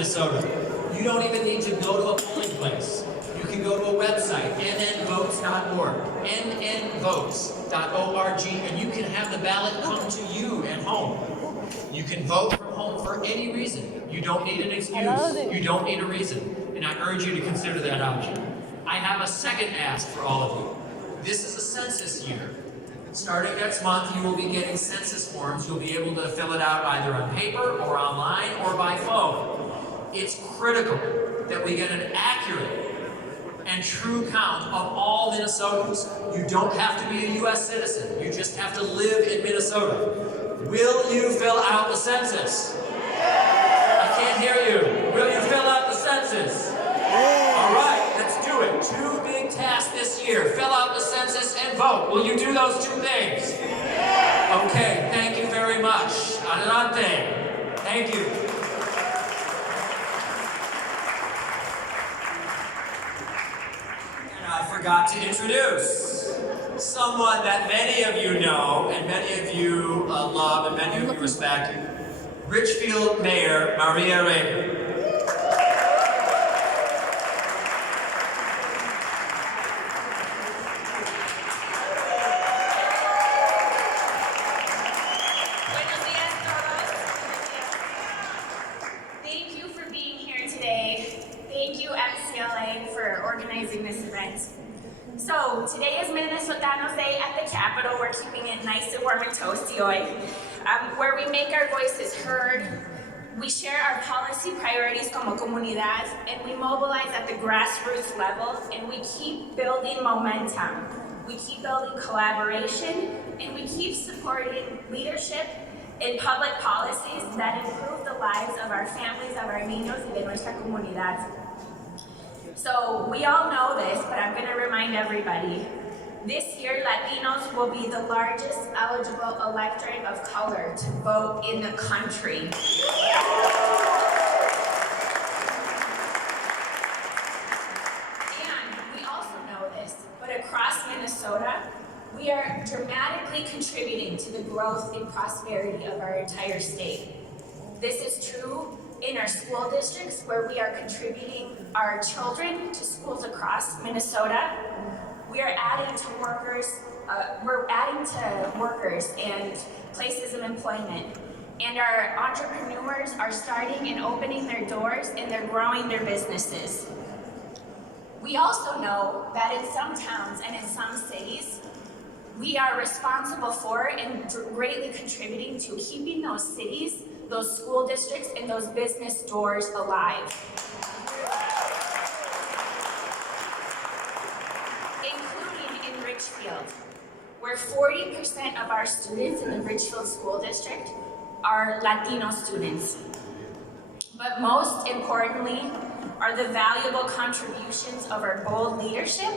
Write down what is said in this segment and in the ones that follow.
Minnesota. You don't even need to go to a polling place. You can go to a website, nnvotes.org, nnvotes.org, and you can have the ballot come to you at home. You can vote from home for any reason. You don't need an excuse. You don't need a reason. And I urge you to consider that option. I have a second ask for all of you. This is a census year. Starting next month, you will be getting census forms. You'll be able to fill it out either on paper or online or by phone. It's critical that we get an accurate and true count of all Minnesotans. You don't have to be a U.S. citizen. You just have to live in Minnesota. Will you fill out the census? I can't hear you. Will you fill out the census? All right, let's do it. 2 big tasks this year. Fill out the census and vote. Will you do those 2 things? Okay, thank you very much. Adelante. Thank you. And I forgot to introduce someone that many of you know and many of you love and many of you respect. Richfield Mayor Maria Rayner. So, today is Minnesotanos Day at the Capitol. We're keeping it nice and warm and toasty hoy, where we make our voices heard, we share our policy priorities como comunidad, and we mobilize at the grassroots level, and we keep building momentum. We keep building collaboration, and we keep supporting leadership in public policies that improve the lives of our families, of our niños, y de nuestra comunidad. So we all know this, but I'm going to remind everybody. This year, Latinos will be the largest eligible electorate of color to vote in the country. And we also know this, but across Minnesota, we are dramatically contributing to the growth and prosperity of our entire state. This is true in our school districts, where we are contributing our children to schools across Minnesota. We are adding to workers, and places of employment. And our entrepreneurs are starting and opening their doors, and they're growing their businesses. We also know that in some towns and in some cities, we are responsible for and greatly contributing to keeping those cities, those school districts, and those business doors alive. Including in Richfield, where 40% of our students in the Richfield School District are Latino students. But most importantly are the valuable contributions of our bold leadership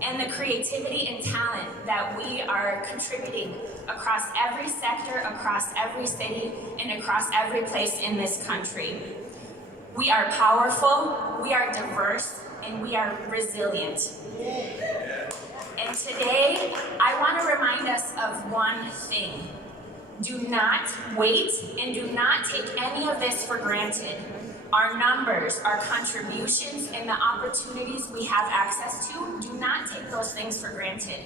and the creativity and talent that we are contributing across every sector, across every city, and across every place in this country. We are powerful, we are diverse, and we are resilient. And today, I want to remind us of one thing. Do not wait and do not take any of this for granted. Our numbers, our contributions, and the opportunities we have access to, do not take those things for granted.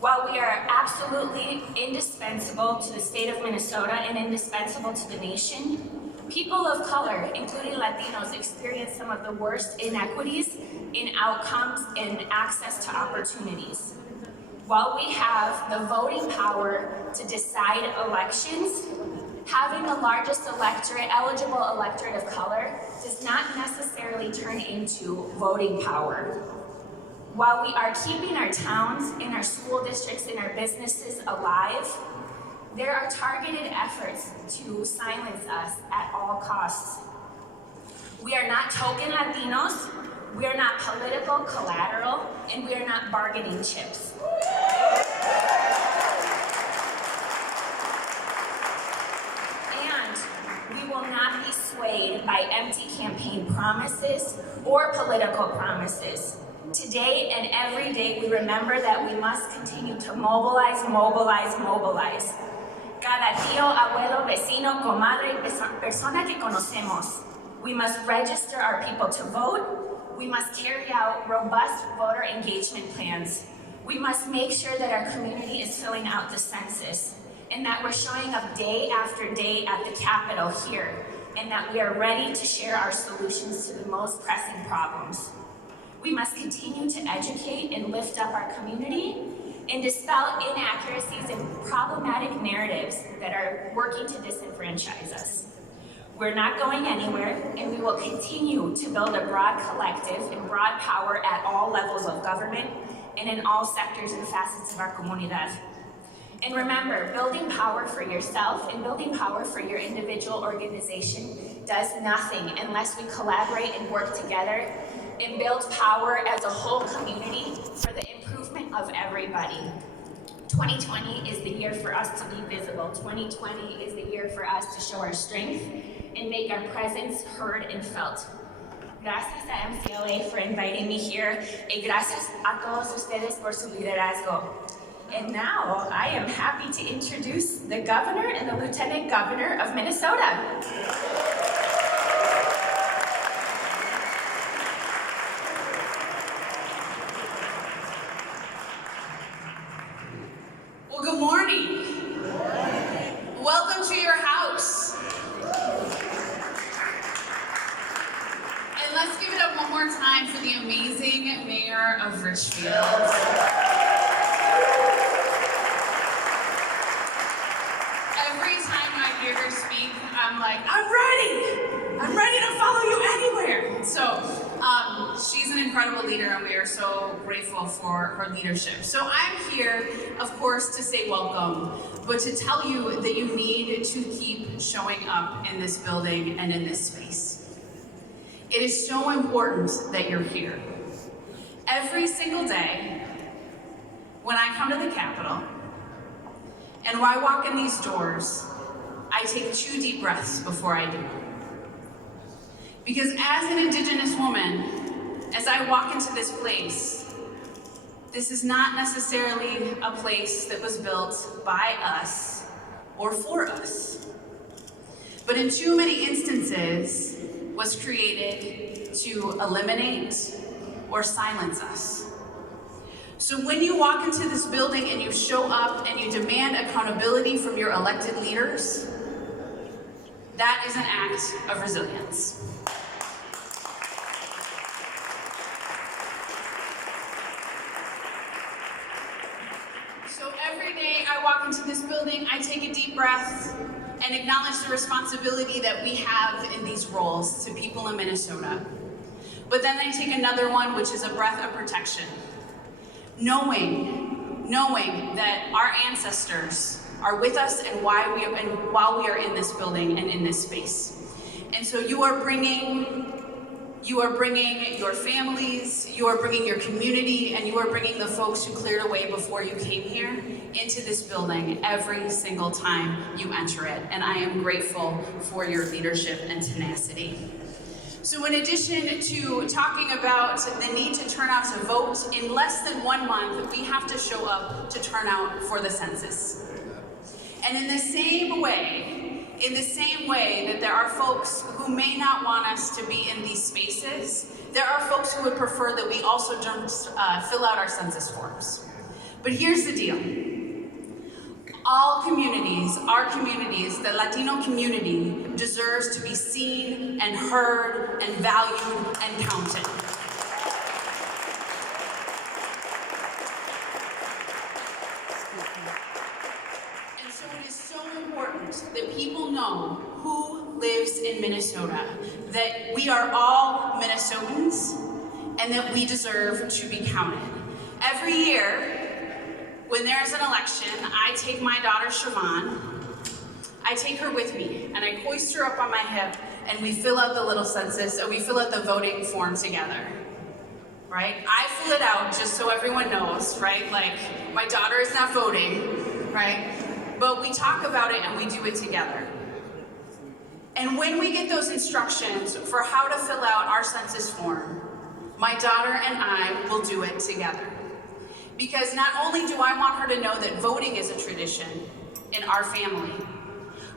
While we are absolutely indispensable to the state of Minnesota and indispensable to the nation, people of color, including Latinos, experience some of the worst inequities in outcomes and access to opportunities. While we have the voting power to decide elections, having the largest eligible electorate of color does not necessarily turn into voting power. While we are keeping our towns and our school districts and our businesses alive, there are targeted efforts to silence us at all costs. We are not token Latinos, we are not political collateral, and we are not bargaining chips. We will not be swayed by empty campaign promises or political promises. Today and every day, we remember that we must continue to mobilize, mobilize, mobilize. Cada tío, abuelo, vecino, comadre y persona que conocemos. We must register our people to vote. We must carry out robust voter engagement plans. We must make sure that our community is filling out the census and that we're showing up day after day at the Capitol here, and that we are ready to share our solutions to the most pressing problems. We must continue to educate and lift up our community and dispel inaccuracies and problematic narratives that are working to disenfranchise us. We're not going anywhere, and we will continue to build a broad collective and broad power at all levels of government and in all sectors and facets of our comunidad. And remember, building power for yourself and building power for your individual organization does nothing unless we collaborate and work together and build power as a whole community for the improvement of everybody. 2020 is the year for us to be visible. 2020 is the year for us to show our strength and make our presence heard and felt. Gracias a MCLA for inviting me here, y gracias a todos ustedes por su liderazgo. And now I am happy to introduce the governor and the lieutenant governor of Minnesota. Well, good morning. Welcome to your house. And let's give it up one more time for the amazing mayor of Richfield. Speak, I'm like, I'm ready to follow you anywhere. So she's an incredible leader, and we are so grateful for her leadership. So I'm here, of course, to say welcome, but to tell you that you need to keep showing up in this building and in this space. It is so important that you're here. Every single day, when I come to the Capitol, and when I walk in these doors, I take 2 deep breaths before I do. Because as an Indigenous woman, as I walk into this place, this is not necessarily a place that was built by us or for us, but in too many instances was created to eliminate or silence us. So when you walk into this building and you show up and you demand accountability from your elected leaders, that is an act of resilience. So every day I walk into this building, I take a deep breath and acknowledge the responsibility that we have in these roles to people in Minnesota. But then I take another one, which is a breath of protection. Knowing that our ancestors are with us and while we are in this building and in this space. And so you are bringing your families, you are bringing your community, and you are bringing the folks who cleared a way before you came here into this building every single time you enter it. And I am grateful for your leadership and tenacity. So in addition to talking about the need to turn out to vote, in less than 1 month, we have to show up to turn out for the census. And in the same way that there are folks who may not want us to be in these spaces, there are folks who would prefer that we also don't fill out our census forms. But here's the deal. All communities, our communities, the Latino community deserves to be seen and heard and valued and counted. And so it is so important that people know who lives in Minnesota, that we are all Minnesotans and that we deserve to be counted. Every year, when there's an election, I take my daughter, Siobhan, I take her with me, and I hoist her up on my hip, and we fill out the little census, and we fill out the voting form together, right? I fill it out just so everyone knows, right? Like, my daughter is not voting, right? But we talk about it, and we do it together. And when we get those instructions for how to fill out our census form, my daughter and I will do it together. Because not only do I want her to know that voting is a tradition in our family,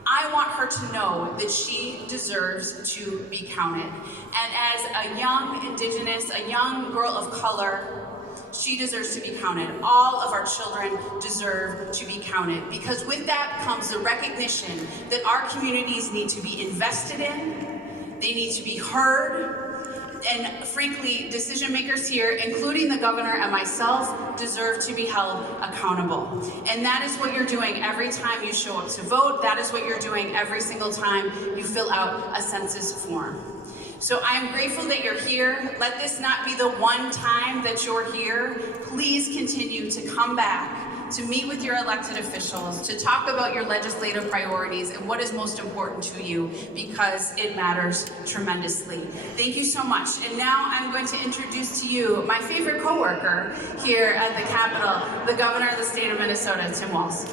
I want her to know that she deserves to be counted. And as a young Indigenous, a young girl of color, she deserves to be counted. All of our children deserve to be counted, because with that comes the recognition that our communities need to be invested in, they need to be heard, and frankly, decision makers here, including the governor and myself, deserve to be held accountable. And that is what you're doing every time you show up to vote. That is what you're doing every single time you fill out a census form. So I am grateful that you're here. Let this not be the one time that you're here. Please continue to come back, to meet with your elected officials, to talk about your legislative priorities and what is most important to you, because it matters tremendously. Thank you so much. And now I'm going to introduce to you my favorite coworker here at the Capitol, the Governor of the state of Minnesota, Tim Walz.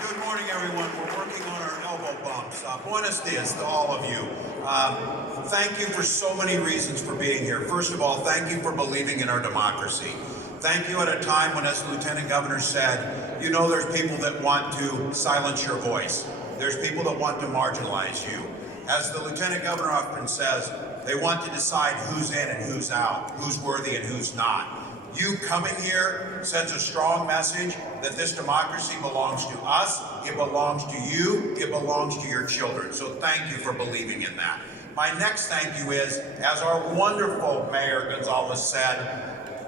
Good morning, everyone. We're working on our elbow bumps. Buenos dias to all of you. Thank you for so many reasons for being here. First of all, thank you for believing in our democracy. Thank you at a time when, as the Lieutenant Governor said, you know there's people that want to silence your voice. There's people that want to marginalize you. As the Lieutenant Governor often says, they want to decide who's in and who's out, who's worthy and who's not. You coming here sends a strong message that this democracy belongs to us, it belongs to you, it belongs to your children. So thank you for believing in that. My next thank you is, as our wonderful Mayor Gonzalez said,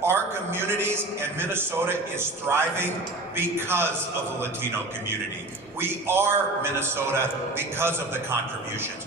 our communities in Minnesota is thriving because of the Latino community. We are Minnesota because of the contributions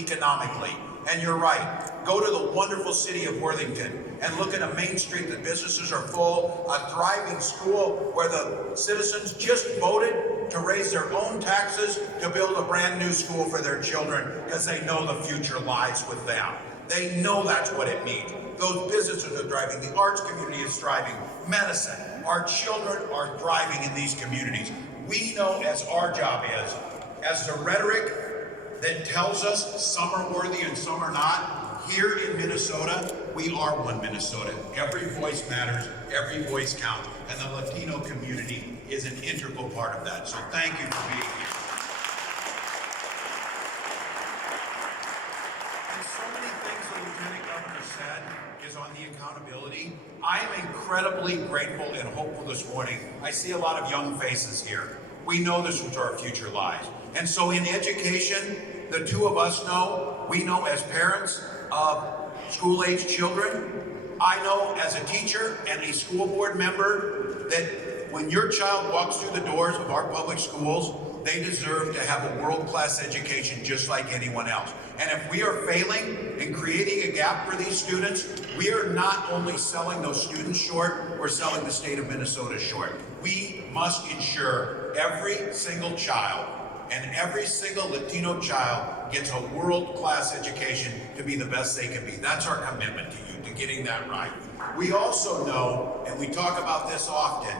economically. And you're right, go to the wonderful city of Worthington and look at a main street that businesses are full, a thriving school where the citizens just voted to raise their own taxes to build a brand new school for their children because they know the future lies with them. They know that's what it means. Those businesses are thriving, the arts community is thriving, medicine, our children are thriving in these communities. We know as our job is, as the rhetoric that tells us some are worthy and some are not, here in Minnesota, we are one Minnesota. Every voice matters, every voice counts, and the Latino community is an integral part of that. So thank you for being here. There's so many things the Lieutenant Governor said is on the accountability. I am incredibly grateful and hopeful this morning. I see a lot of young faces here. We know this was our future lives. And so in education, the two of us know, we know as parents of school-age children, I know as a teacher and a school board member that when your child walks through the doors of our public schools, they deserve to have a world-class education just like anyone else. And if we are failing and creating a gap for these students, we are not only selling those students short, we're selling the state of Minnesota short. We must ensure every single child and every single Latino child gets a world-class education to be the best they can be. That's our commitment to you, to getting that right. We also know, and we talk about this often,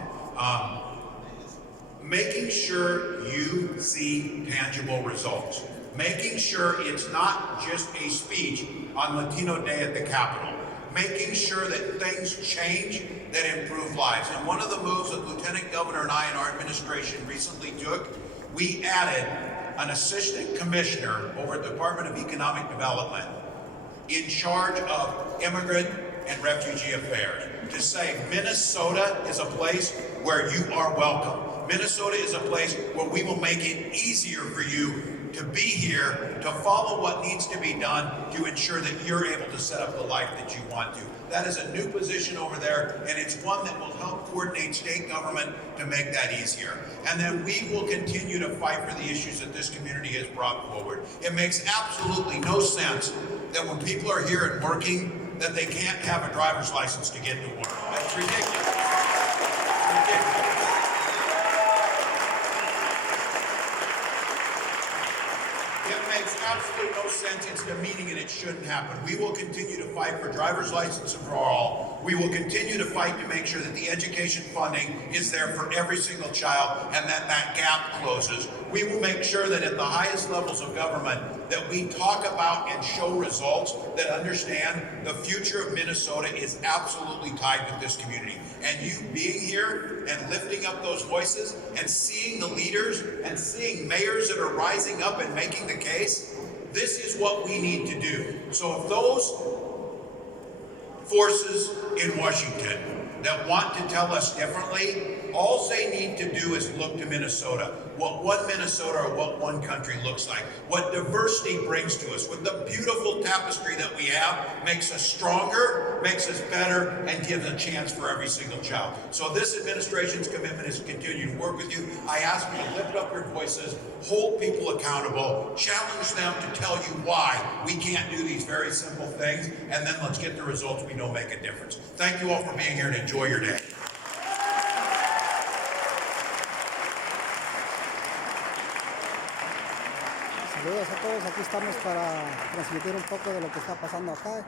making sure you see tangible results. Making sure it's not just a speech on Latino Day at the Capitol. Making sure that things change that improve lives. And one of the moves that Lieutenant Governor and I and our administration recently took, we added an assistant commissioner over at the Department of Economic Development in charge of immigrant and refugee affairs to say Minnesota is a place where you are welcome. Minnesota is a place where we will make it easier for you to be here, to follow what needs to be done to ensure that you're able to set up the life that you want to. That is a new position over there, and it's one that will help coordinate state government to make that easier. And then we will continue to fight for the issues that this community has brought forward. It makes absolutely no sense that when people are here and working, that they can't have a driver's license to get to work. That's ridiculous. It's ridiculous. It makes absolutely no sense. It's demeaning and it shouldn't happen. We will continue to fight for driver's license for all. We will continue to fight to make sure that the education funding is there for every single child and that that gap closes. We will make sure that at the highest levels of government that we talk about and show results that understand the future of Minnesota is absolutely tied with this community. And you being here and lifting up those voices and seeing the leaders and seeing mayors that are rising up and making the case, this is what we need to do. So if those forces in Washington that want to tell us differently, all they need to do is look to Minnesota. What one Minnesota or what one country looks like. What diversity brings to us. What the beautiful tapestry that we have makes us stronger, makes us better, and gives a chance for every single child. So this administration's commitment is to continue to work with you. I ask you to lift up your voices, hold people accountable, challenge them to tell you why we can't do these very simple things, and then let's get the results we know make a difference. Thank you all for being here and enjoy your day. Saludos a todos, aquí estamos para transmitir un poco de lo que está pasando acá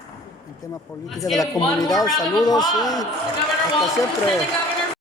en tema política de la comunidad. Saludos y hasta siempre.